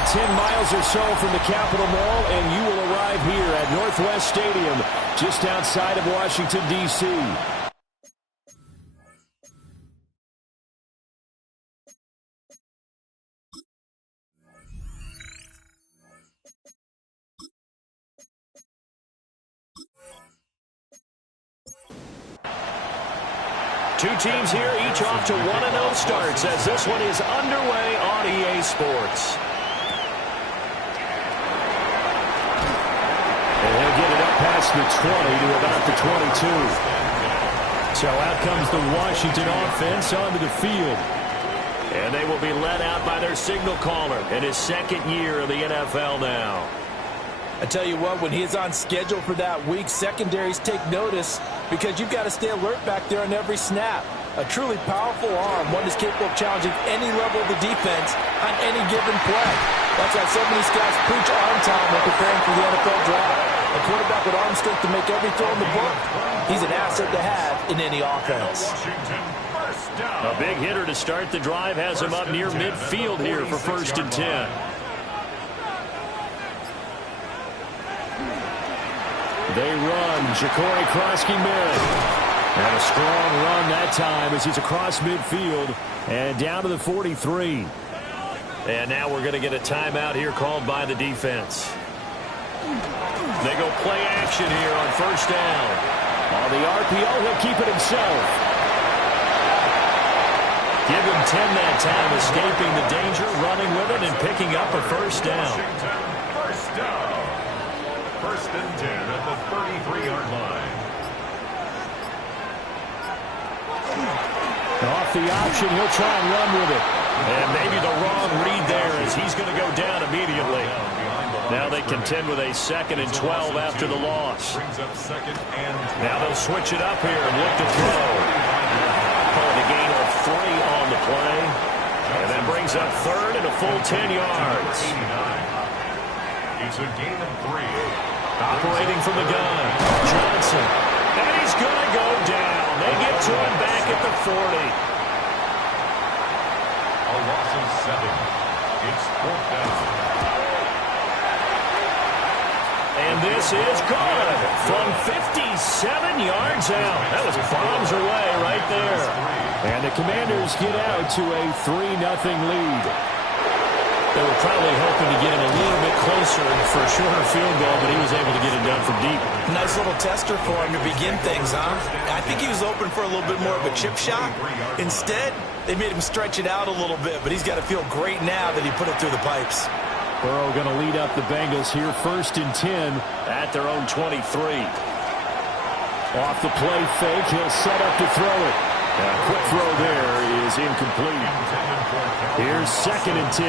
about 10 miles or so from the Capitol Mall, and you will arrive here at Northwest Stadium, just outside of Washington, D.C. Two teams here, each off to 1-0 starts as this one is underway on EA Sports. And he'll get it up past the 20 to about the 22. So out comes the Washington offense onto the field. And they will be led out by their signal caller in his second year in the NFL now. I tell you what, when he's on schedule for that week, secondaries take notice because you've got to stay alert back there on every snap. A truly powerful arm, one that's capable of challenging any level of the defense on any given play. That's why so many scouts preach arm time when preparing for the NFL draft. A quarterback with arm strength to make every throw in the book, he's an asset to have in any offense. A big hitter to start the drive has him up near midfield here for 1st and 10. They run. Ja'Cory Krosky mid. And a strong run that time as he's across midfield and down to the 43. And now we're going to get a timeout here called by the defense. They go play action here on 1st down. On the RPO, he'll keep it himself. Give him 10 that time, escaping the danger, running with it, and picking up a 1st down. 1st down. 1st and 10 at the 33-yard line. Off the option, he'll try and run with it. And maybe the wrong read there as he's going to go down immediately. Now they contend with a 2nd and 12 after the loss. Now they'll switch it up here and look to throw. Calling a gain of 3 on the play. And that brings up 3rd and a full 10 yards. It's a gain of 3. Operating from the gun, Johnson. And he's going to go down. They get to him back at the 40. A loss of 7. It's 4th down. And this is good from 57 yards out. That was bombs away right there. And the Commanders get out to a 3-0 lead. They were probably hoping to get him a little bit closer for a shorter field goal, but he was able to get it done from deep. Nice little tester for him to begin things, huh? I think he was open for a little bit more of a chip shot. Instead, they made him stretch it out a little bit, but he's got to feel great now that he put it through the pipes. Burrow going to lead up the Bengals here 1st and 10 at their own 23. Off the play fake, he'll set up to throw it. A quick throw there is incomplete. Here's 2nd and 10.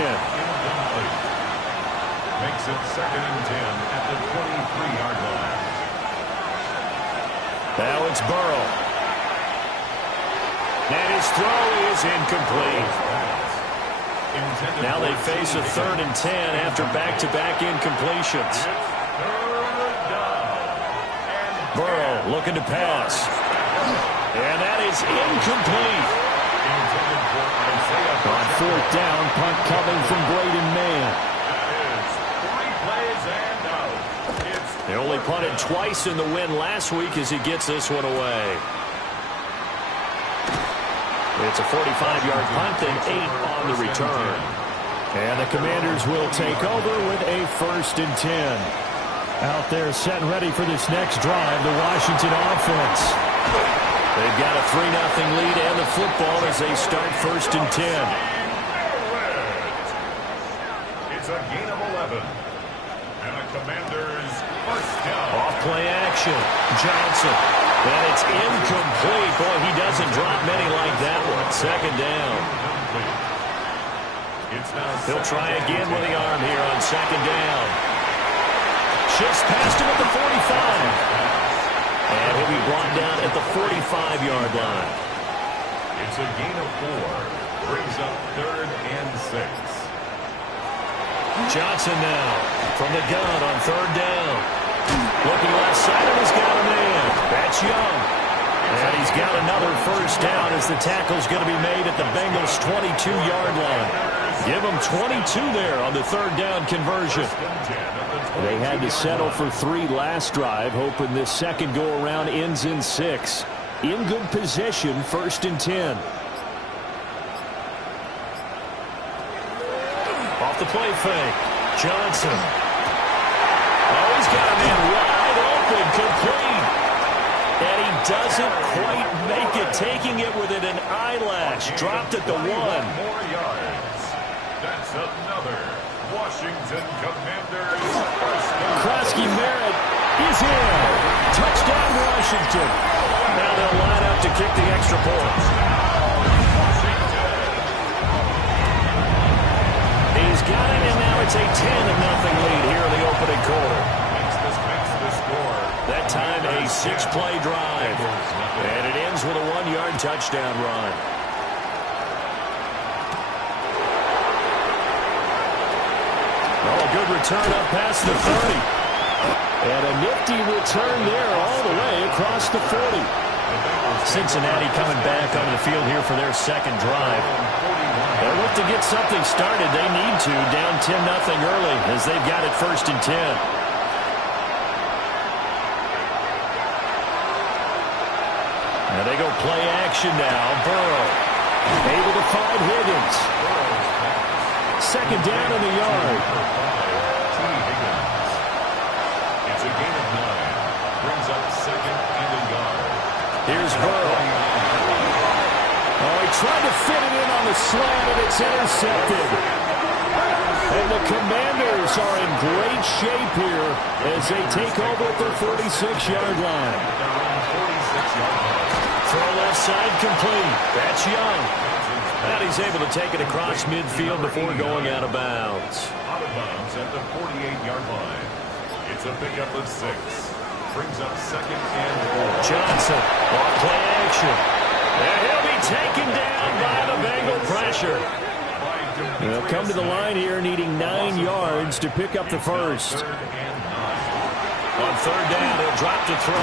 Makes it 2nd and 10 at the 23-yard line. Now it's Burrow. And his throw is incomplete. Now they face a 3rd and 10 after back-to-back incompletions. Burrow looking to pass. And that is incomplete. On 4th down, punt coming from Braden Mann. They only punted twice in the win last week as he gets this one away. It's a 45-yard punt and 8 on the return. And the Commanders will take over with a 1st and 10. Out there set and ready for this next drive, the Washington offense. They've got a 3-0 lead and the football as they start 1st and 10. It's a gain of 11. And the Commanders 1st down. Off play action. Johnson. And it's incomplete. Boy, he doesn't drop many like that one. 2nd down. He'll try again with the arm here on 2nd down. Shifts past him at the 45. And he'll be brought down at the 45-yard line. It's a gain of 4. Brings up 3rd and 6. Johnson now from the gun on 3rd down. Looking left side, and he's got a man. That's Young. And he's got another 1st down as the tackle's going to be made at the Bengals' 22-yard line. Give them 22 there on the third down conversion. They had to settle for 3 last drive, hoping this second go-around ends in 6. In good position, 1st and 10. Off the play fake. Johnson. Oh, he's got a man wide open, complete. And he doesn't quite make it, taking it within an eyelash. Dropped at the 1. More yards. That's another Washington Commanders first down. Krosky Merritt is in. Touchdown, Washington. Now they'll line up to kick the extra point. He's got it, and now it's a 10-0 lead here in the opening quarter. Makes the score. That time a 6-play drive. And it ends with a 1-yard touchdown run. Oh, good return up past the 30. And a nifty return there all the way across the 40. Cincinnati coming back onto the field here for their second drive. They'll look to get something started. They need to, down 10-0 early as they've got it 1st and 10. Now they go play action now. Burrow able to find Higgins. Second down in the yard. It's a gain of 9. Brings up 2nd and a yard. Here's Burrow. Oh, he tried to fit it in on the slant, and it's intercepted. And the Commanders are in great shape here as they take over at their 46-yard line. Throw left side complete. That's Young. And he's able to take it across midfield before going out of bounds. Out of bounds at the 48-yard line. It's a pickup of 6. Brings up 2nd and 4. Johnson, off play action. And he'll be taken down by the Bengal pressure. They'll come to the line here needing 9 yards to pick up the first. On third down, he'll drop to throw.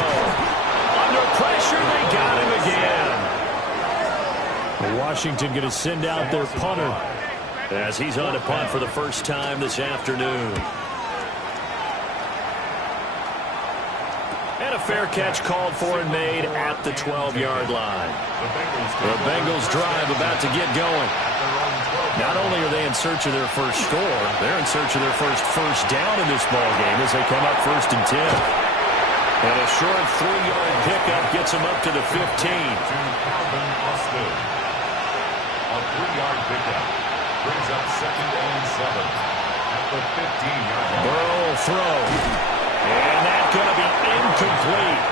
Under pressure, they got him again. Washington going to send out their punter as he's on a punt for the first time this afternoon. And a fair catch called for and made at the 12-yard line. The Bengals drive about to get going. Not only are they in search of their first score, they're in search of their first down in this ball game as they come up 1st and 10. And a short 3-yard pickup gets them up to the 15. A 3-yard pickup brings up 2nd and 7 at the 15-yard line. Burrow will throw. And that's going to be incomplete.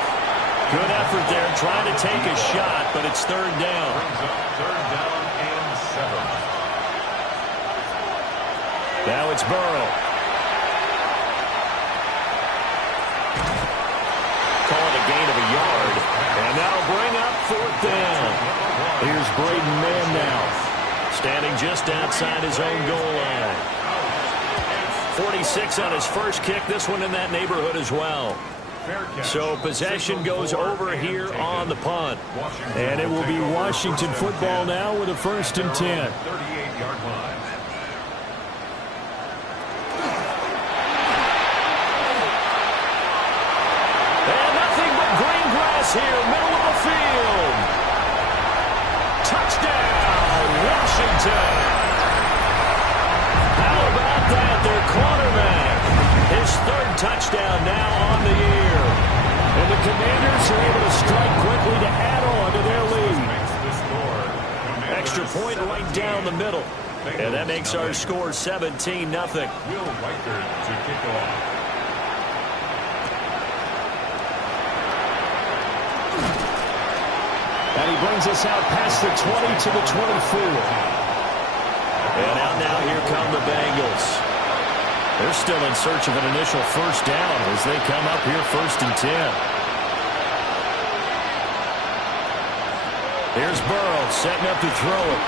Good effort there trying to take a shot, but it's 3rd down. Brings up 3rd down and 7. Now it's Burrow. Call it a gain of a yard. And that'll bring up 4th down. Here's Braden Mann now. Standing just outside his own goal line. 46 on his first kick. This one in that neighborhood as well. So possession goes over here on the punt. And it will be Washington football now with a 1st and 10. 38-yard line. Here, middle of the field. Touchdown, Washington. How about that? Their quarterback. His 3rd touchdown now on the year. And the Commanders are able to strike quickly to add on to their lead. Extra point right down the middle. And that makes our score 17-0. Will Reichard to kick off. And he brings us out past the 20 to the 24. And out now, here come the Bengals. They're still in search of an initial first down as they come up here 1st and 10. Here's Burrow setting up to throw it.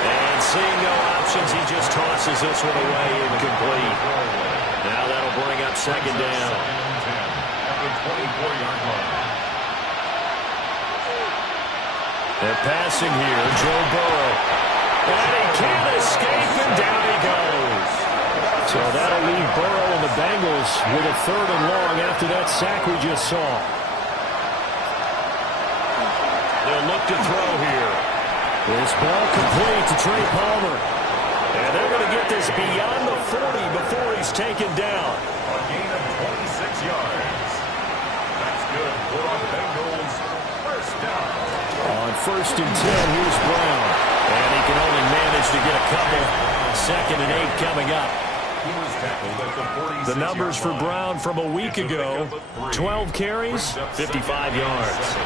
And seeing no options, he just tosses this one away incomplete. Now that'll bring up 2nd down. At the 24-yard line. They're passing here. Joe Burrow. And he can't escape, and down he goes. So that'll leave Burrow and the Bengals with a 3rd and long after that sack we just saw. They'll look to throw here. This ball complete to Trey Palmer. And they're going to get this beyond the 40 before he's taken down. A gain of 26 yards. That's good for our Bengals. First down. On 1st and 10, here's Brown. And he can only manage to get a couple. 2nd and 8 coming up. The numbers for Brown from a week ago: 12 carries, 55 yards.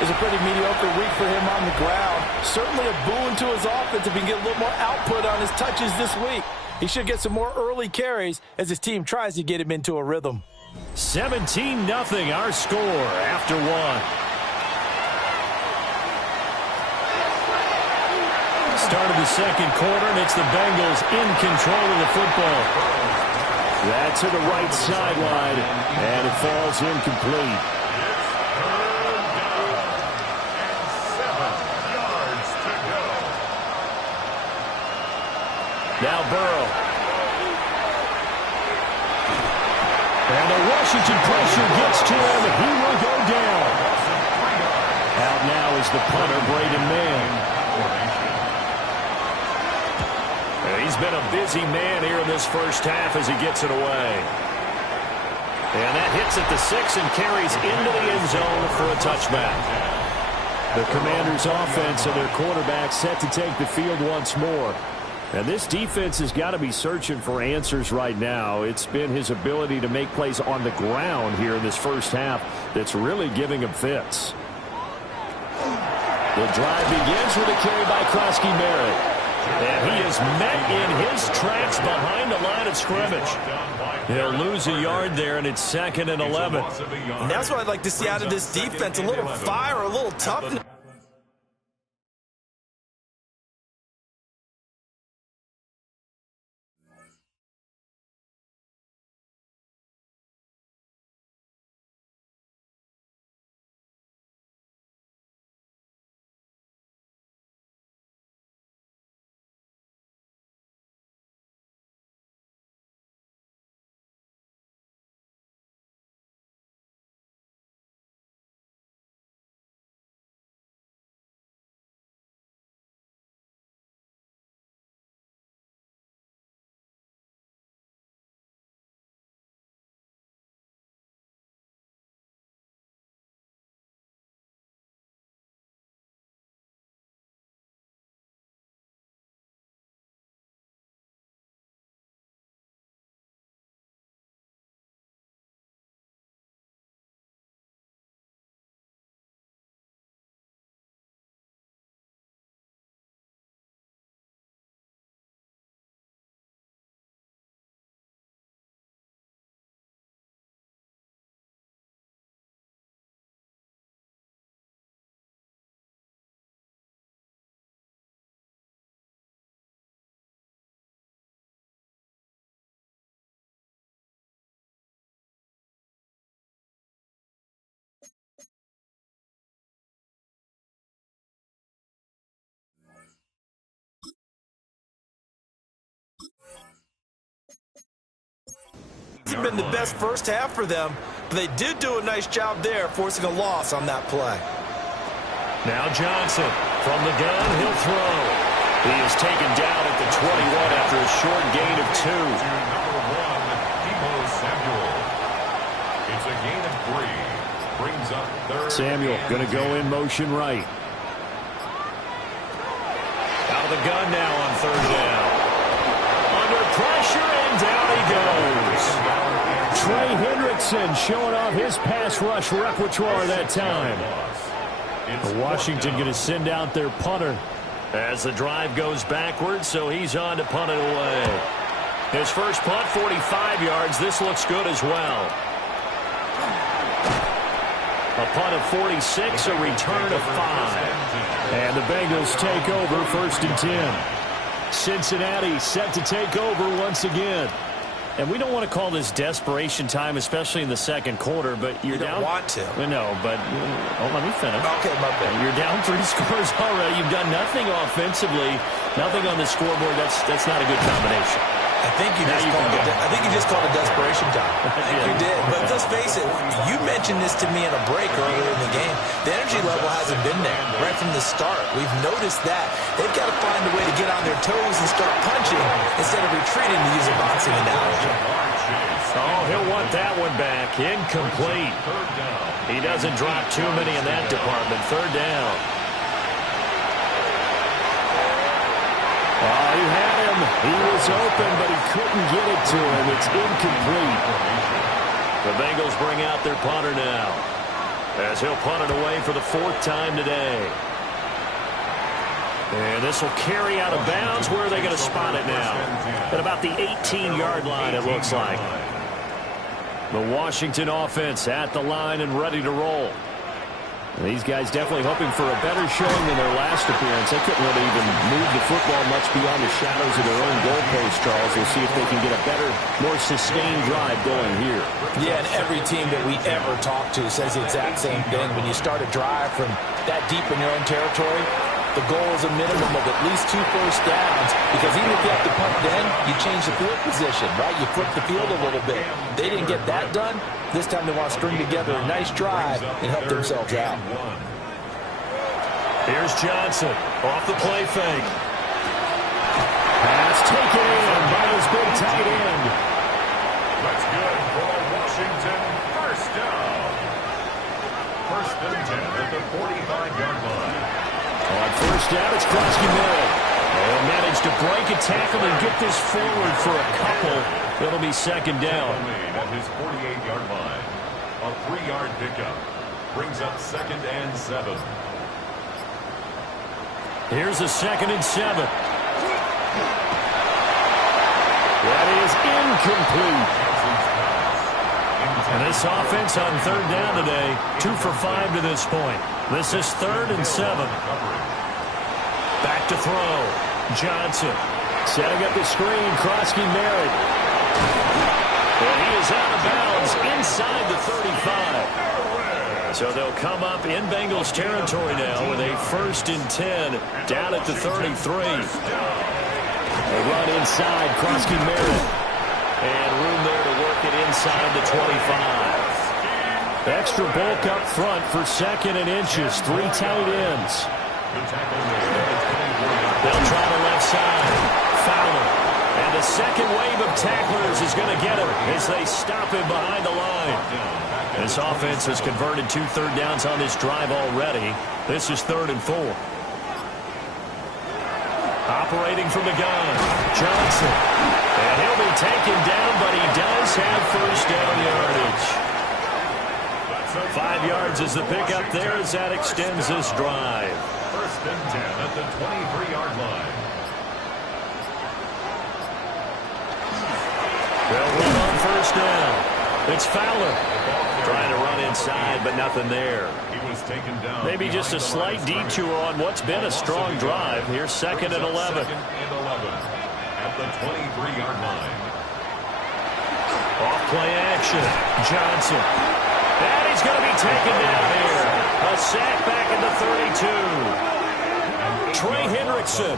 It's a pretty mediocre week for him on the ground. Certainly a boon to his offense if he can get a little more output on his touches this week. He should get some more early carries as his team tries to get him into a rhythm. 17-0 our score after 1. Start of the 2nd quarter, and it's the Bengals in control of the football. That's to the right sideline, and it falls incomplete. Now Burrow. And the Washington pressure gets to him, and he will go down. Out now is the punter, Braden Mann. He's been a busy man here in this first half as he gets it away. And that hits at the 6 and carries into the end zone for a touchback. The Commanders' offense and their quarterback set to take the field once more. And this defense has got to be searching for answers right now. It's been his ability to make plays on the ground here in this first half that's really giving him fits. The drive begins with a carry by Krosky-Merritt. And he is met in his tracks behind the line of scrimmage. He'll lose a yard there, and it's 2nd and 11. And that's what I'd like to see out of this defense, a little fire, a little toughness. Hasn't been the best first half for them, but they did do a nice job there, forcing a loss on that play. Now Johnson from the gun, he'll throw. He is taken down at the 21 after a short gain of 2. It's a gain of 3. Brings up 3rd. Samuel going to go in motion right. Out of the gun now on 3rd down. Under pressure, and down he goes. Trey Hendrickson showing off his pass rush repertoire that time. Washington going to send out their punter as the drive goes backwards, so he's on to punt it away. His first punt, 45 yards. This looks good as well. A punt of 46, a return of 5. And the Bengals take over 1st and 10. Cincinnati set to take over once again. And we don't want to call this desperation time, especially in the 2nd quarter, but you're down. You don't want to. Well, no, but let me finish. Okay, my bad. You're down 3 scores already. You've done nothing offensively. Nothing on the scoreboard. That's not a good combination. I think you just called a desperation time. I think you did. But let's face it, you mentioned this to me in a break earlier in the game. The energy level hasn't been there right from the start. We've noticed that. They've got to find a way to get on their toes and start punching instead of retreating, to use a boxing analogy. Oh, he'll want that one back. Incomplete. He doesn't drop too many in that department. Third down. Oh, he had him. He was open, but he couldn't get it to him. It's incomplete. The Bengals bring out their punter now, as he'll punt it away for the 4th time today. And this will carry out of bounds. Where are they going to spot it now? At about the 18-yard line, it looks like. The Washington offense at the line and ready to roll. And these guys definitely hoping for a better showing than their last appearance. They couldn't really even move the football much beyond the shadows of their own goalpost, Charles. We'll see if they can get a better, more sustained drive going here. Yeah, and every team that we ever talk to says the exact same thing. When you start a drive from that deep in your own territory, the goal is a minimum of at least 2 first downs, because even if you have to punt then, you change the field position, right? You flip the field a little bit. They didn't get that done. This time they want to string together a nice drive and help themselves out. Here's Johnson off the play fake. Pass taken in by his big tight end. That's good for Washington. First down. First and 10 at the 45-yard line. On first down, it's Krosky-Miller. They'll manage to break a tackle and get this forward for a couple. It'll be second down. At his 48-yard line. A 3-yard pickup. Brings up 2nd and 7. Here's a 2nd and 7. That is incomplete. And this offense on third down today, 2 for 5 to this point. This is 3rd and 7. Back to throw. Johnson setting up the screen. Krosky-Miller. And he is out of bounds inside the 35. So they'll come up in Bengals territory now with a 1st and 10 down at the 33. They run inside. Krosky-Miller. And room there to work it inside the 25. Extra bulk up front for 2nd and inches. 3 tight ends. They'll try the left side. Fowler. And the second wave of tacklers is going to get him as they stop him behind the line. This offense has converted 2 third downs on this drive already. This is 3rd and 4. Operating from the gun. Johnson. And he'll be taken down, but he does have first down yardage. 5 yards is the pickup there as that extends this drive. 1st and 10 at the 23-yard line. They'll run on first down. It's Fowler. Trying to run inside, but nothing there. He was taken down. Maybe just a slight detour on what's been a strong drive. Here's 2nd and 11. 2nd and 11 at the 23-yard line. Off play action. Johnson. And he's going to be taken down here. A sack back at the 32. Trey Hendrickson.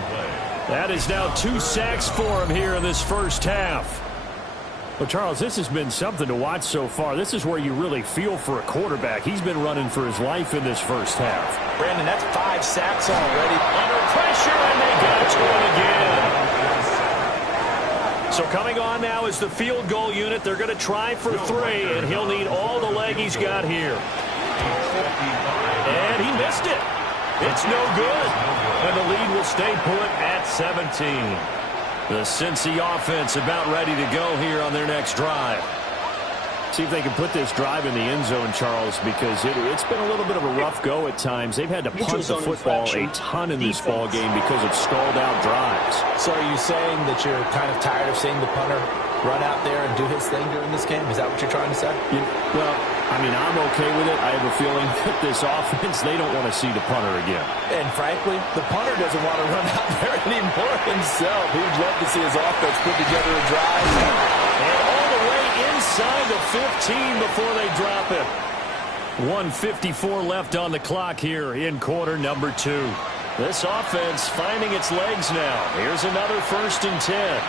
That is now 2 sacks for him here in this first half. Well, Charles, this has been something to watch so far. This is where you really feel for a quarterback. He's been running for his life in this first half. Brandon, that's 5 sacks already. Under pressure, and they got to it again. So coming on now is the field goal unit. They're going to try for 3, and he'll need all the leg he's got here. And he missed it. It's no good. And the lead will stay put at 17. The Cincy offense about ready to go here on their next drive. See if they can put this drive in the end zone, Charles, because it's been a little bit of a rough go at times. They've had to punt the football a ton in this ball game because of stalled-out drives. So are you saying that you're kind of tired of seeing the punter run out there and do his thing during this game? Is that what you're trying to say? Well, I mean, I'm okay with it. I have a feeling that this offense, they don't want to see the punter again. And frankly, the punter doesn't want to run out there anymore himself. He would love to see his offense put together a drive. And all the way inside the 15 before they drop it. 1:54 left on the clock here in quarter number 2. This offense finding its legs now. Here's another 1st and 10.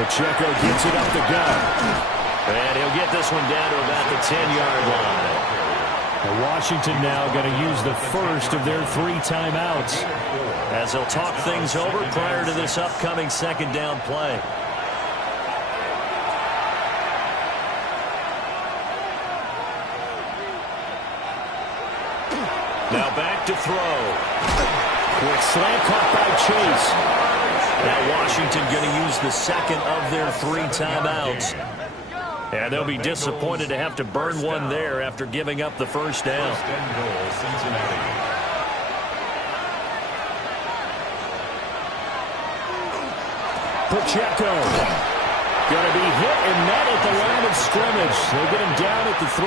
Pacheco gets it up the gut. And he'll get this one down to about the 10-yard line. And Washington now going to use the first of their 3 timeouts, as they'll talk things over prior to this upcoming 2nd down play. Now back to throw. Quick slant caught by Chase. Now Washington going to use the 2nd of their 3 timeouts. And they'll be disappointed to have to burn one there after giving up the 1st down. Pacheco going to be hit and met at the line of scrimmage. They get him down at the 3.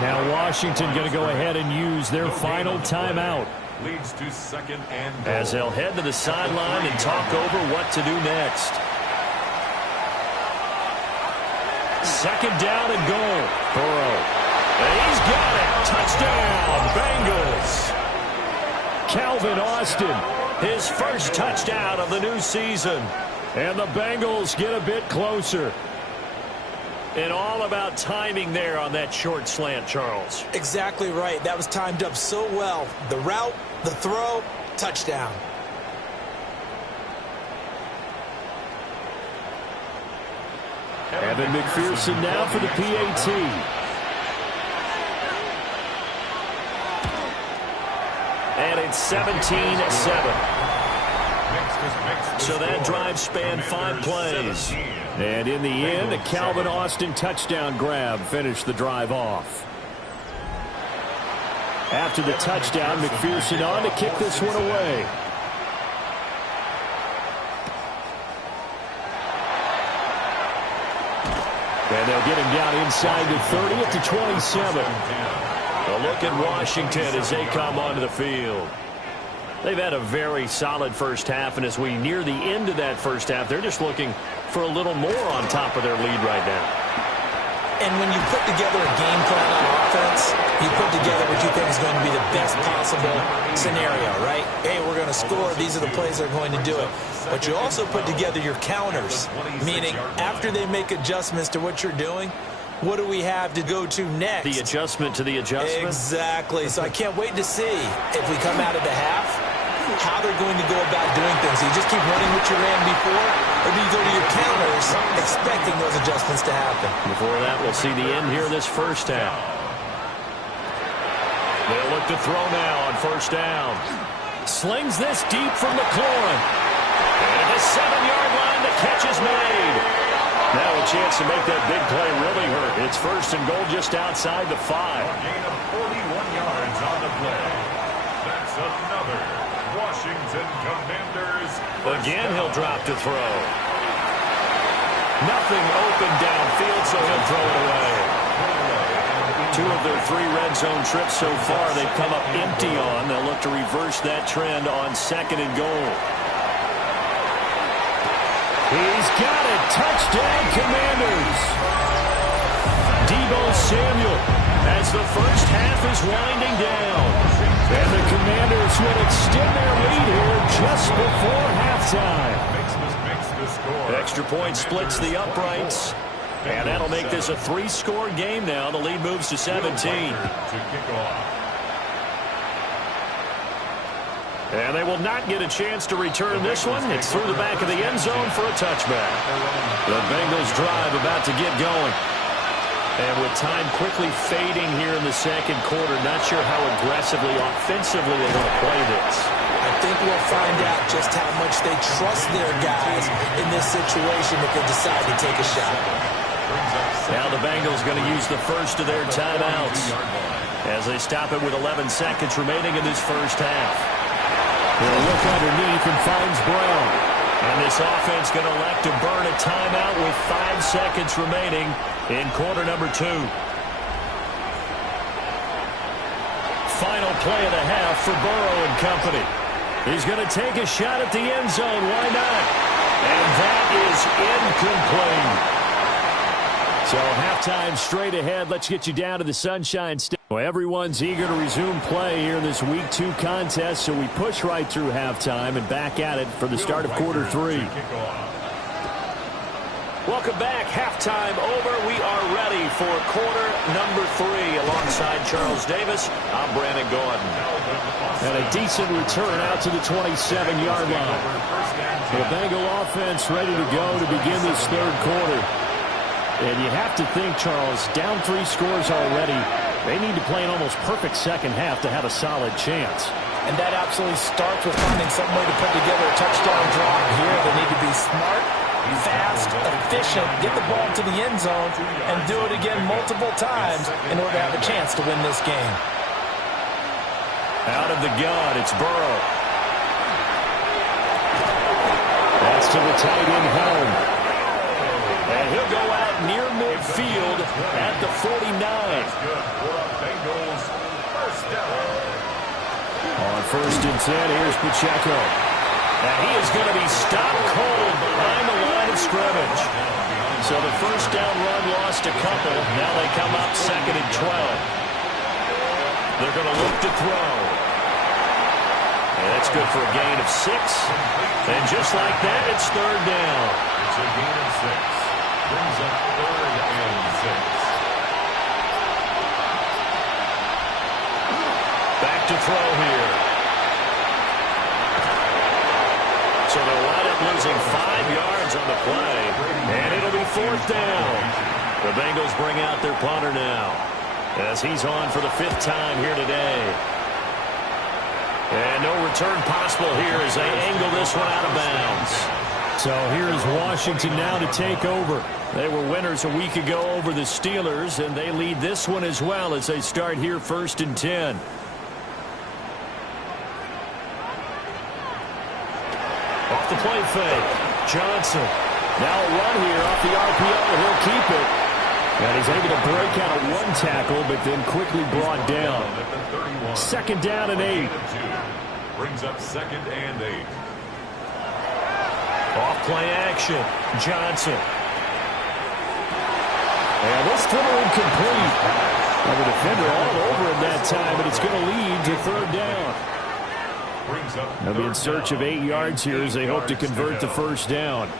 Now Washington going to go ahead and use their final timeout. Leads to 2nd and goal. As they'll head to the sideline and talk over what to do next. 2nd down and goal. Burrow. And he's got it. Touchdown, Bengals. Calvin Austin, his first touchdown of the new season. And the Bengals get a bit closer. And all about timing there on that short slant, Charles. Exactly right. That was timed up so well. The route, the throw, touchdown. Evan McPherson now for the PAT. And it's 17-7. So that drive spanned 5 plays. And in the end, a Calvin Austin touchdown grab finished the drive off. After the touchdown, McPherson on to kick this one away. And they'll get him down inside the 30 at the 27. A look at Washington as they come onto the field. They've had a very solid first half, and as we near the end of that first half, they're just looking for a little more on top of their lead right now. And when you put together a game plan on offense, you put together what you think is going to be the best possible scenario, right? Hey, we're going to score. These are the plays that are going to do it. But you also put together your counters, meaning after they make adjustments to what you're doing, what do we have to go to next? The adjustment to the adjustment? Exactly. So I can't wait to see if we come out of the half, how they're going to go about doing things. Do you just keep running what you ran before, or do you go to your counters expecting those adjustments to happen? Before that, we'll see the end here of this first half. They'll look to throw now on 1st down. Slings this deep from McLaurin. And at the 7-yard line, the catch is made. Now a chance to make that big play really hurt. It's 1st and goal just outside the 5. A gain of 41 yards on the play. That's another Washington Commanders. Again, he'll drop to throw. Nothing open downfield, so he'll throw it away. 2 of their 3 red zone trips so far, they've come up empty on. They'll look to reverse that trend on 2nd and goal. He's got it. Touchdown, Commanders. Deebo Samuel as the first half is winding down. And the Commanders will extend their lead here just before halftime. Makes the score. Extra point splits the uprights. And that'll make this a 3-score game now. The lead moves to 17. To kick off. And they will not get a chance to return this one. It's through the back of the end zone for a touchback. The Bengals drive about to get going. And with time quickly fading here in the 2nd quarter, not sure how aggressively, offensively they want to play this. I think we'll find out just how much they trust their guys in this situation if they decide to take a shot. Now the Bengals going to use the first of their timeouts as they stop it with 11 seconds remaining in this first half. He'll look underneath and finds Brown. And this offense going to elect to burn a timeout with 5 seconds remaining in quarter number 2. Final play of the half for Burrow and company. He's going to take a shot at the end zone. Why not? And that is incomplete. So halftime straight ahead. Let's get you down to the Sunshine State. Well, everyone's eager to resume play here in this Week 2 contest, so we push right through halftime and back at it for the start of quarter 3. Welcome back. Halftime over. We are ready for quarter number 3. Alongside Charles Davis, I'm Brandon Gordon. And a decent return out to the 27-yard line. The Bengal offense ready to go to begin this third quarter. And you have to think, Charles, down 3 scores already. They need to play an almost perfect second half to have a solid chance. And that absolutely starts with finding some way to put together a touchdown drive here. They need to be smart, fast, efficient, get the ball to the end zone, and do it again multiple times in order to have a chance to win this game. Out of the gun, it's Burrow. That's to the tight end home. And he'll go out near midfield at the 49. On 1st and 10, here's Pacheco. And he is going to be stopped cold behind the line of scrimmage. So the first down run lost a couple. Now they come up 2nd and 12. They're going to look to throw. And that's good for a gain of 6. And just like that, it's 3rd down. It's a gain of 6. Brings up 3rd and 6. Back to throw here. So they'll wind up losing 5 yards on the play. And it'll be 4th down. The Bengals bring out their punter now, as he's on for the 5th time here today. And no return possible here as they angle this one out of bounds. So here's Washington now to take over. They were winners a week ago over the Steelers, and they lead this one as well as they start here 1st and 10. Off the play fake. Johnson. Now a run here off the RPO. He'll keep it. And he's able to break out one tackle, but then quickly brought down. 2nd down and 8. Brings up 2nd and 8. Off play action. Johnson. And this throw incomplete. And the defender all over him that time, but it's going to lead to 3rd down. They'll be in search of 8 yards here as they hope to convert the 1st down.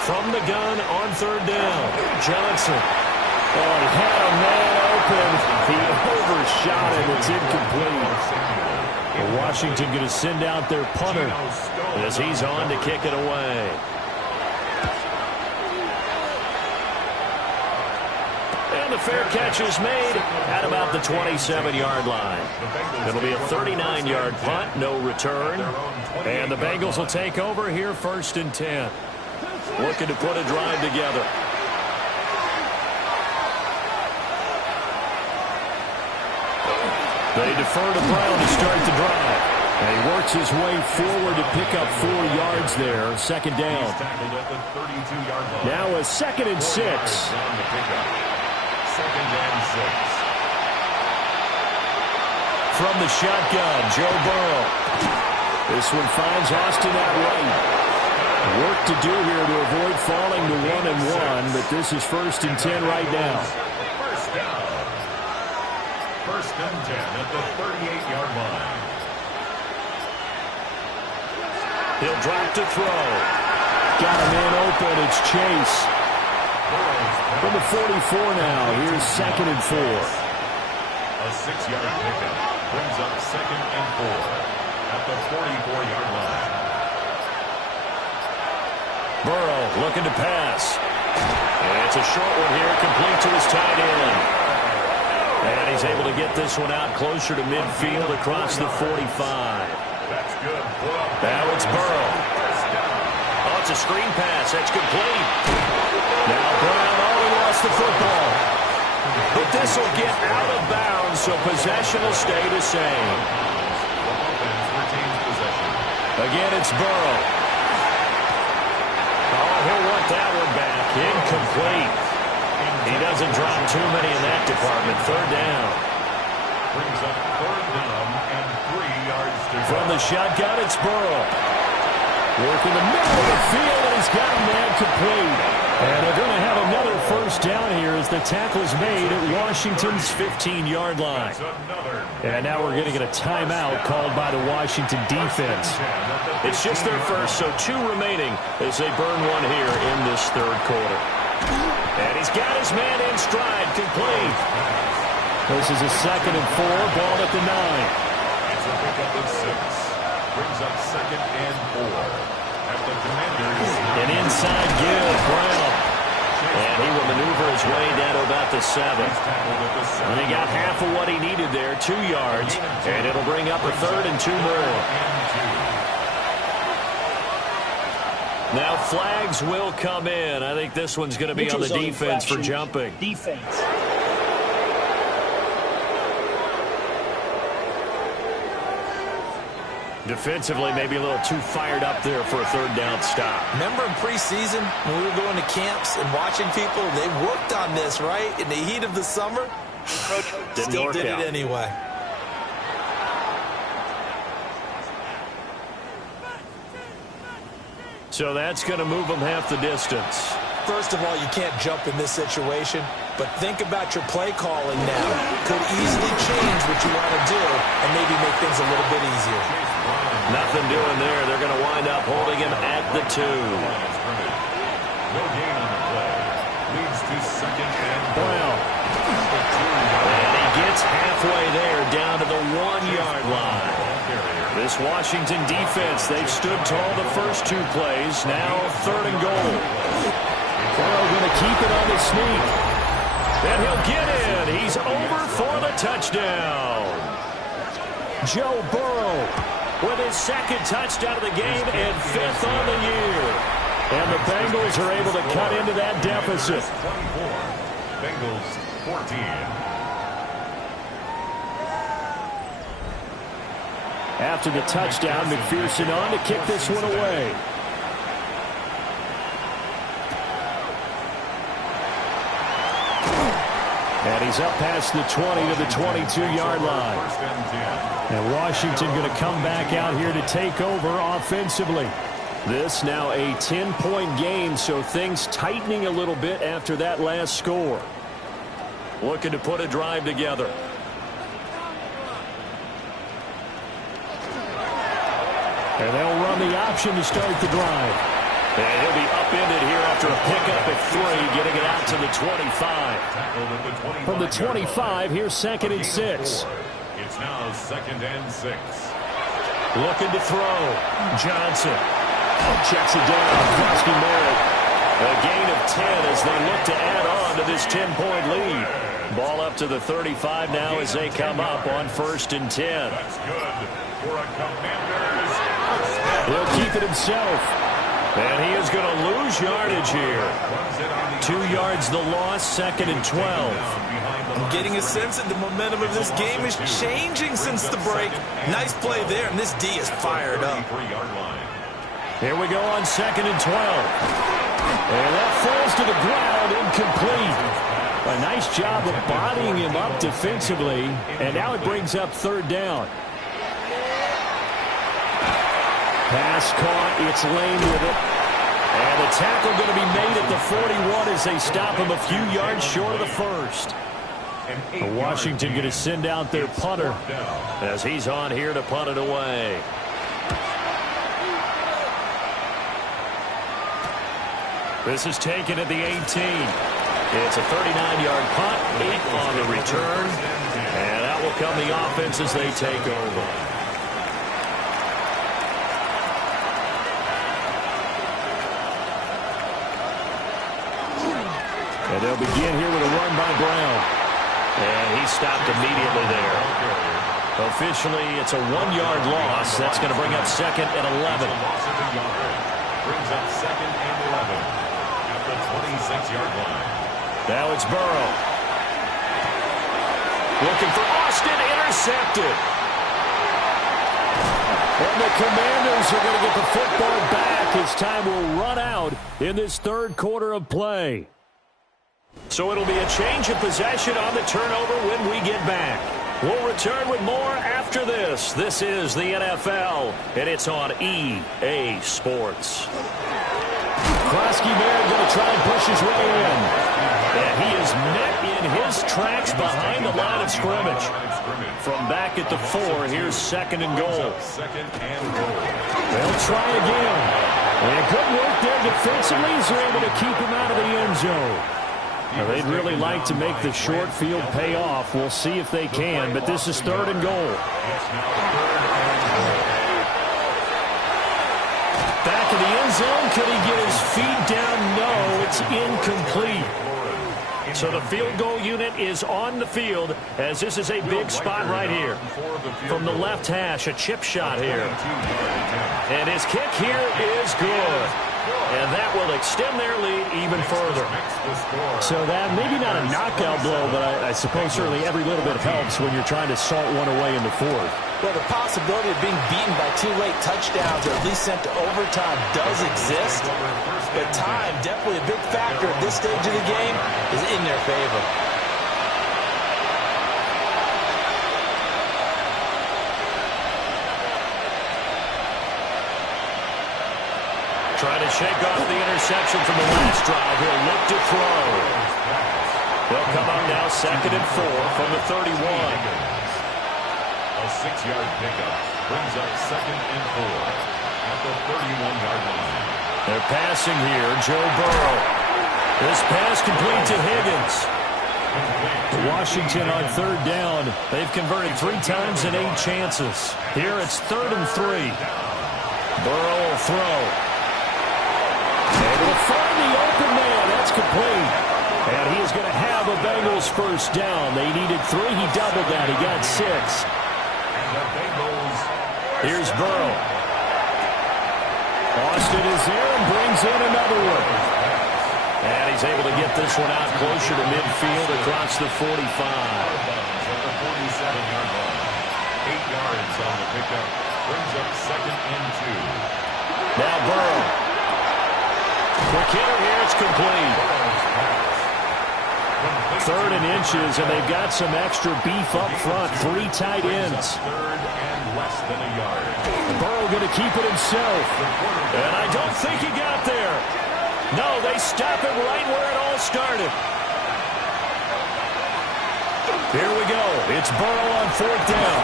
From the gun on 3rd down. Johnson. Oh, he had a man open. He overshot him. It's incomplete. Well, Washington going to send out their punter as he's on to kick it away. And the fair catch is made at about the 27-yard line. It'll be a 39-yard punt, no return. And the Bengals will take over here 1st and 10. Looking to put a drive together. They defer to Brown to start the drive. And he works his way forward to pick up 4 yards there. 2nd down. Now a 2nd and 6. 2nd and 6. From the shotgun, Joe Burrow. This one finds Austin at right. Work to do here to avoid falling to 1-1, but this is 1st and 10 right now. 1st down. 1st and 10 at the 38-yard line. He'll drop to throw. Got a man open. It's Chase. From the 44 now. Here's 2nd and 4. A 6-yard pickup brings up 2nd and 4 at the 44-yard line. Burrow looking to pass. And it's a short one here, complete to his tight end. And he's able to get this one out closer to midfield across the 45. That's good. Now it's Burrow. Oh, it's a screen pass. That's complete. Now Brown, he lost the football. But this will get out of bounds, so possession will stay the same. Again, it's Burrow. Oh, he'll want that one back. Incomplete. He doesn't drop too many in that department. 3rd down. Brings up 3rd down and 3 yards to go. From the shotgun, it's Burrow. Working the middle of the field, and he's got a man complete. And they're going to have another first down here as the tackle's made at Washington's 15-yard line. And now we're going to get a timeout called by the Washington defense. It's just their first, so 2 remaining as they burn one here in this third quarter. And he's got his man in stride, complete. This is a 2nd and 4, ball at the 9. It's a pickup of 6. Brings up 2nd and 4. At the Commanders. An inside give, Brown. And he will maneuver his way down to about the 7. And he got half of what he needed there, 2 yards. And it'll bring up a 3rd and 2 more. Now flags will come in. I think this one's going to be on the defense for jumping. Defense. Defensively, maybe a little too fired up there for a 3rd down stop. Remember in preseason when we were going to camps and watching people, they worked on this, right? In the heat of the summer, still did it anyway. So that's going to move them half the distance. First of all, you can't jump in this situation, but think about your play calling now. Could easily change what you want to do and maybe make things a little bit easier. Nothing doing there. They're going to wind up holding him at the 2. No gain on the play. Leads to 2nd and Brown. And he gets halfway there down to the 1-yard line. This Washington defense, they've stood tall the first 2 plays. Now 3rd and goal. Burrow going to keep it on the sneak. And he'll get in. He's over for the touchdown. Joe Burrow with his 2nd touchdown of the game and 5th on the year. And the Bengals are able to cut into that deficit. 24. Bengals 14. After the touchdown, McPherson on to kick this one away. And he's up past the 20 to the 22-yard line. And Washington going to come back out here to take over offensively. This now a 10-point game, so things tightening a little bit after that last score. Looking to put a drive together. And they'll run the option to start the drive. And he'll be upended here after a pickup at 3, getting it out to the 25. From the 25, here's 2nd and 6. It's now 2nd and 6. Looking to throw. Johnson. Checks it down. Crosby Merritt. A gain of 10 as they look to add on to this 10-point lead. Ball up to the 35 now as they come up on 1st and 10. That's good for a Commanders. He'll keep it himself. And he is going to lose yardage here. 2 yards the loss, 2nd and 12. I'm getting a sense that the momentum of this game is changing since the break. Nice play there, and this D is fired up. Here we go on 2nd and 12. And that falls to the ground, incomplete. A nice job of bodying him up defensively. And now it brings up 3rd down. Pass caught. It's Lane with it. And the tackle going to be made at the 41 as they stop him a few yards short of the 1st. Washington going to send out their punter as he's on here to punt it away. This is taken at the 18. It's a 39-yard punt, 8 on the return. And out will come the offense as they take over. And they'll begin here with a run by Brown. And he stopped immediately there. Officially, it's a 1-yard loss. That's going to bring up 2nd and 11. Brings up 2nd and 11 at the 26-yard line. Now it's Burrow. Looking for Austin, intercepted. And the Commanders are going to get the football back as time will run out in this 3rd quarter of play. So it'll be a change of possession on the turnover when we get back. We'll return with more after this. This is the NFL, and it's on EA Sports. Krosky-Bear going to try and push his way in. And he is met in his tracks behind the line of scrimmage. From back at the 4, here's second and goal. They'll try again. And good work there defensively as they're able to keep him out of the end zone. Now, they'd really like to make the short field pay off. We'll see if they can, but this is third and goal. Back in the end zone. Could he get his feet down? No, it's incomplete. So the field goal unit is on the field as this is a big spot right here. From the left hash, a chip shot here. And his kick here is good. And that will extend their lead even further. So that, maybe not a knockout blow, but I suppose certainly every little bit helps when you're trying to salt one away in the fourth. Well, the possibility of being beaten by 2 late touchdowns or at least sent to overtime does exist. But time, definitely a big factor at this stage of the game, is in their favor. Trying to shake off the interception from the last drive. He'll look to throw. They'll come up now second and 4 from the 31. A 6-yard pickup brings up second and 4 at the 31-yard line. They're passing here. Joe Burrow. This pass complete to Higgins. Washington on third down. They've converted 3 times in 8 chances. Here it's third and 3. Burrow will throw. Able to find the open man. That's complete. And he is going to have a Bengals first down. They needed 3. He doubled that. He got 6. Here's Burrow. Austin is there and brings in another one. And he's able to get this one out closer to midfield across the 45. 8 yards on the pickup. Brings up second and 2. Now Burrow. Quick hitter here. It's complete. Third and inches, and they've got some extra beef up front. 3 tight ends. Third and less than a yard. Burrow going to keep it himself. And I don't think he got there. No, they stop him right where it all started. Here we go. It's Burrow on fourth down.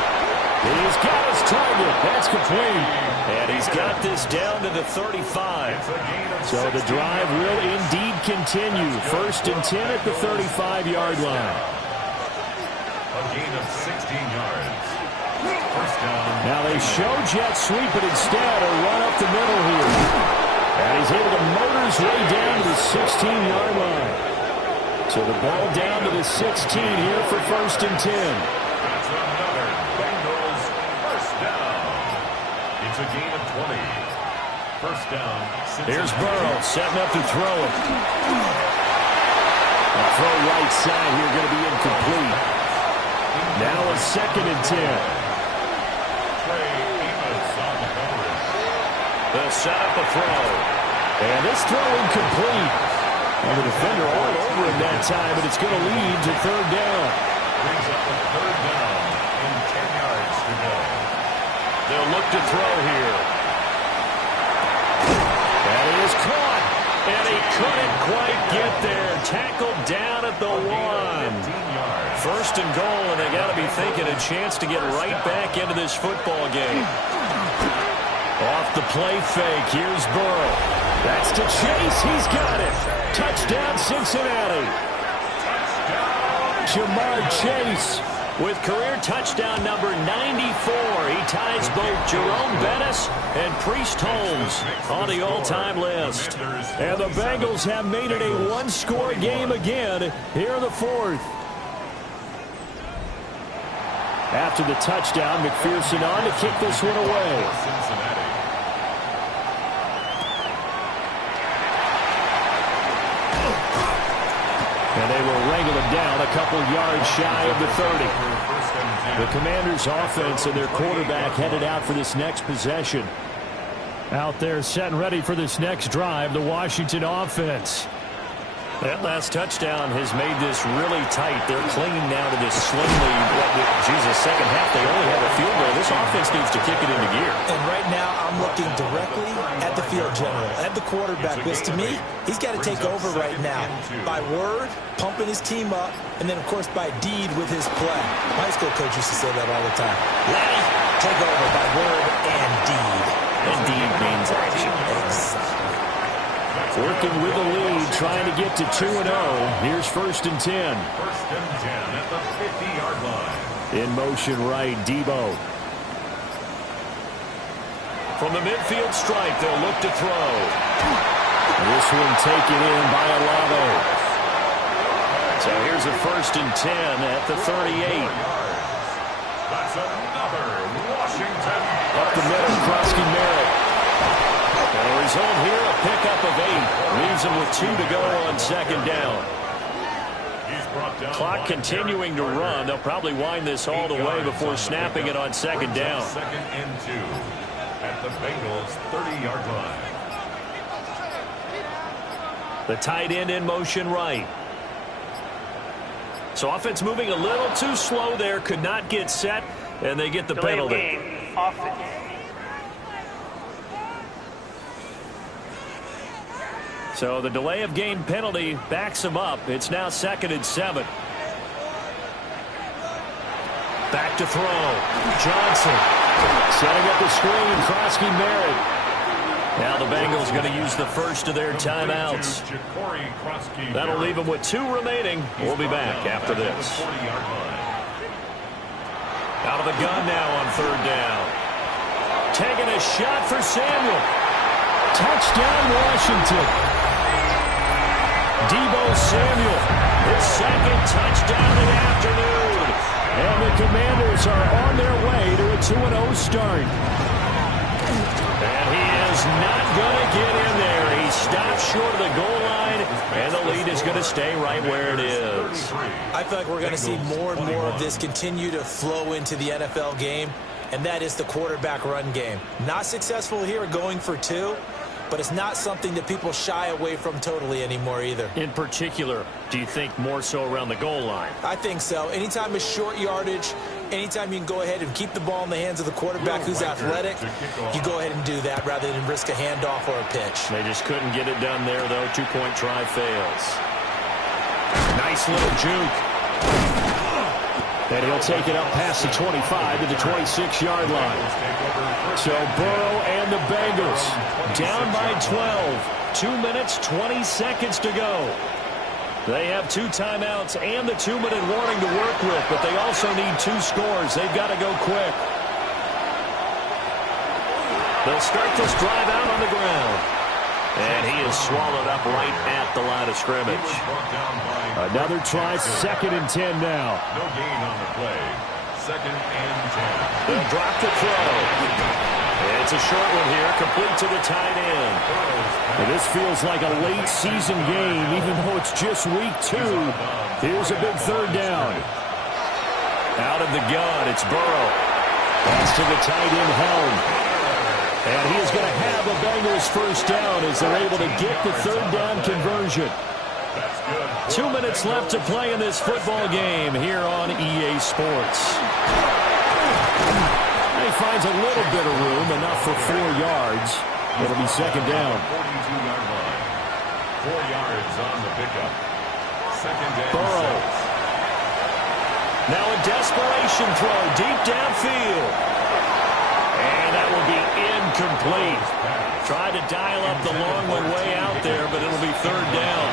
He's got his target. That's complete. And he's got this down to the 35. So the drive will indeed continue. First and 10 at the 35-yard line. A gain of 16 yards. First down. Now they show jet sweep, but instead a run up the middle here. And he's able to motor his way down to the 16-yard line. So the ball down to the 16 here for first and 10. That's another Bengals first down. It's a gain of 20. First down. Here's Burrow setting up to throw it. A throw right side here going to be incomplete. Now a second and 10. They'll set up a throw. And this throw incomplete. And the defender all over him that time, but it's going to lead to third down. Brings up a third down and 10 yards to go. They'll look to throw here. That is caught. And he couldn't quite get there. Tackled down at the 1. First and goal, and they got to be thinking a chance to get right back into this football game. Off the play fake, here's Burrow. That's to Chase, he's got it. Touchdown, Cincinnati. Jamar Chase with career touchdown number 94. He ties both Jerome Bettis and Priest Holmes on the all-time list. And the Bengals have made it a one-score game again here in the fourth. After the touchdown, McPherson on to kick this one away. And they will wrangle him down a couple yards shy of the 30. The Commanders' offense and their quarterback headed out for this next possession. Out there set and ready for this next drive, the Washington offense. That last touchdown has made this really tight. They're clinging now to this slim lead. Second half, they only have a field goal. This offense needs to kick it into gear. And right now, I'm looking directly at the field general and the quarterback, because to me, he's got to take over right now by word, pumping his team up, and then, of course, by deed with his play. My high school coach used to say that all the time. Laddie, take over by word and deed. And deed means action. Exactly. Working with the lead, trying to get to 2-0. Here's 1st and 10. 1st and 10 at the 50-yard line. In motion right, Debo. From the midfield stripe, they'll look to throw. This one taken in by Olave. So here's a 1st and 10 at the 38. That's another Washington. Up the middle, Krosky Merritt. And the result here, a pickup of 8. Leaves him with 2 to go on 2nd down. Clock continuing to run. They'll probably wind this all the way before snapping it on 2nd down. 2nd and 2 at the Bengals 30-yard line. The tight end in motion right. So offense moving a little too slow there. Could not get set, and they get the penalty. So the delay of game penalty backs him up. It's now 2nd and 7. Back to throw. Johnson setting up the screen. Krosky Merritt. Now the Bengals going to use the first of their timeouts. That'll leave them with 2 remaining. We'll be back after this. Out of the gun now on 3rd down. Taking a shot for Samuel. Touchdown, Washington. Debo Samuel, his 2nd touchdown of the afternoon. And the Commanders are on their way to a 2-0 start. And he is not going to get in there. He stops short of the goal line, and the lead is going to stay right where it is. I feel like we're going to see more and more of this continue to flow into the NFL game, and that is the quarterback run game. Not successful here going for 2. But it's not something that people shy away from totally anymore either. In particular, do you think more so around the goal line? I think so. Anytime it's short yardage, anytime you can go ahead and keep the ball in the hands of the quarterback who's athletic, you go ahead and do that rather than risk a handoff or a pitch. They just couldn't get it done there, though. 2-point try fails. Nice little juke. And he'll take it up past the 25 to the 26-yard line. So Burrow and the Bengals down by 12. 2 minutes, 20 seconds to go. They have 2 timeouts and the 2-minute warning to work with, but they also need 2 scores. They've got to go quick. They'll start this drive out on the ground. And he is swallowed up right at the line of scrimmage. Another try, 2nd and 10 now. No gain on the play. 2nd and 10. They'll drop the throw. It's a short one here, complete to the tight end. And this feels like a late season game, even though it's just week 2. Here's a big 3rd down. Out of the gun, it's Burrow. Pass to the tight end, Helm. And he is going to have a Bengals 1st down as they're able to get the 3rd down conversion. 2 minutes left to play in this football game here on EA Sports. He finds a little bit of room, enough for 4 yards. It'll be 2nd down. 42-yard line. 4 yards on the pickup. 2nd and Burrow. Now a desperation throw deep downfield. And that will be incomplete. Tried to dial up the long one way out there, but it'll be 3rd down.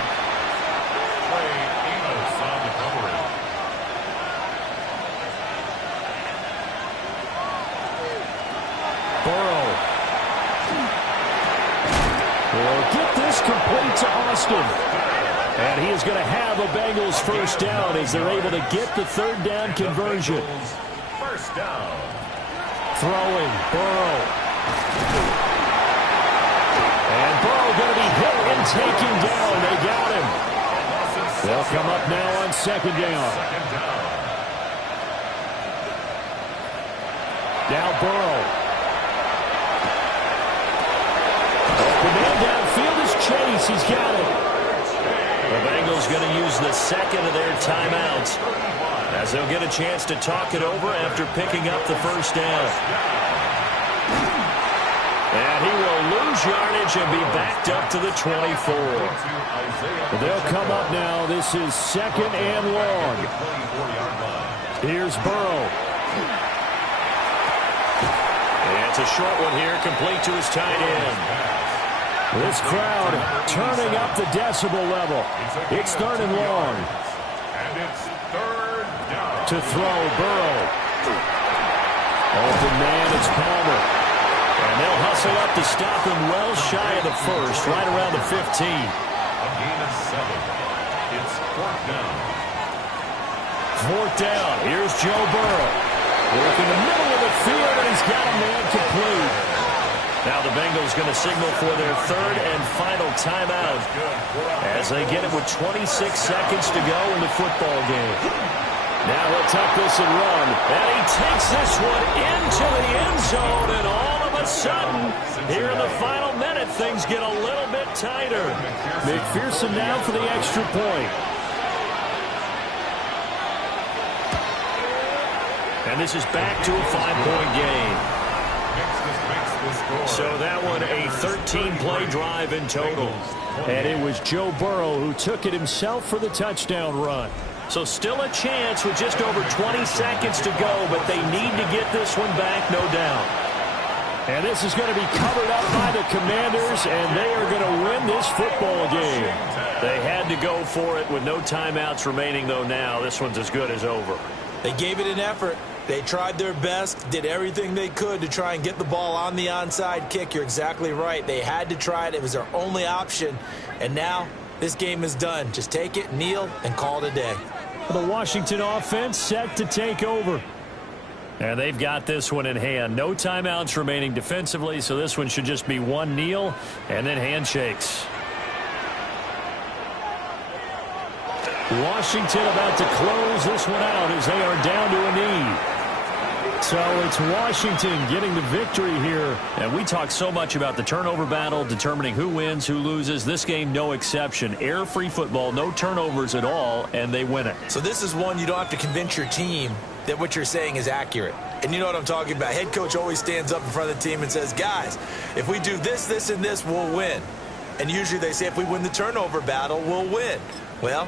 Burrow. Will get this complete to Austin. And he is going to have a Bengals 1st down as they're able to get the 3rd down conversion. 1st down. Throwing, Burrow. And Burrow going to be hit and taken down. They got him. They'll come up now on 2nd down. Now Burrow. The man downfield is Chase. He's got it. The Bengals going to use the 2nd of their timeouts, as they'll get a chance to talk it over after picking up the 1st down. And he will lose lose yardage and be backed up to the 24. They'll come up now. This is 2nd and long. Here's Burrow. And it's a short one here, complete to his tight end. This crowd turning up the decibel level. It's 3rd and long. And it's 3rd down. To throw, Burrow. Open man, it's Palmer. And they'll hustle up to stop him well shy of the first, right around the 15. A gain of 7. It's 4th down. 4th down. Here's Joe Burrow. Working the middle of the field, and he's got a man complete. Now the Bengals going to signal for their 3rd and final timeout as they get it with 26 seconds to go in the football game. Now he'll tuck this and run. And he takes this one into the end zone, and all of a sudden, here in the final minute, things get a little bit tighter. McPherson now for the extra point. And this is back to a 5-point game. So that one a 13-play drive in total. And it was Joe Burrow who took it himself for the touchdown run. So still a chance with just over 20 seconds to go, but they need to get this one back, no doubt. And this is going to be covered up by the Commanders, and they are going to win this football game. They had to go for it with no timeouts remaining, though now. This one's as good as over. They gave it an effort. They tried their best, did everything they could to try and get the ball on the onside kick. You're exactly right. They had to try it. It was their only option. And now this game is done. Just take it, kneel, and call it a day. The Washington offense set to take over. And they've got this one in hand. No timeouts remaining defensively, so this one should just be one kneel and then handshakes. Washington about to close this one out as they are down to a knee. So it's Washington getting the victory here. And we talk so much about the turnover battle, determining who wins, who loses. This game, no exception. Error-free football, no turnovers at all, and they win it. So this is one you don't have to convince your team that what you're saying is accurate. And you know what I'm talking about. Head coach always stands up in front of the team and says, guys, if we do this, this, and this, we'll win. And usually they say if we win the turnover battle, we'll win. Well,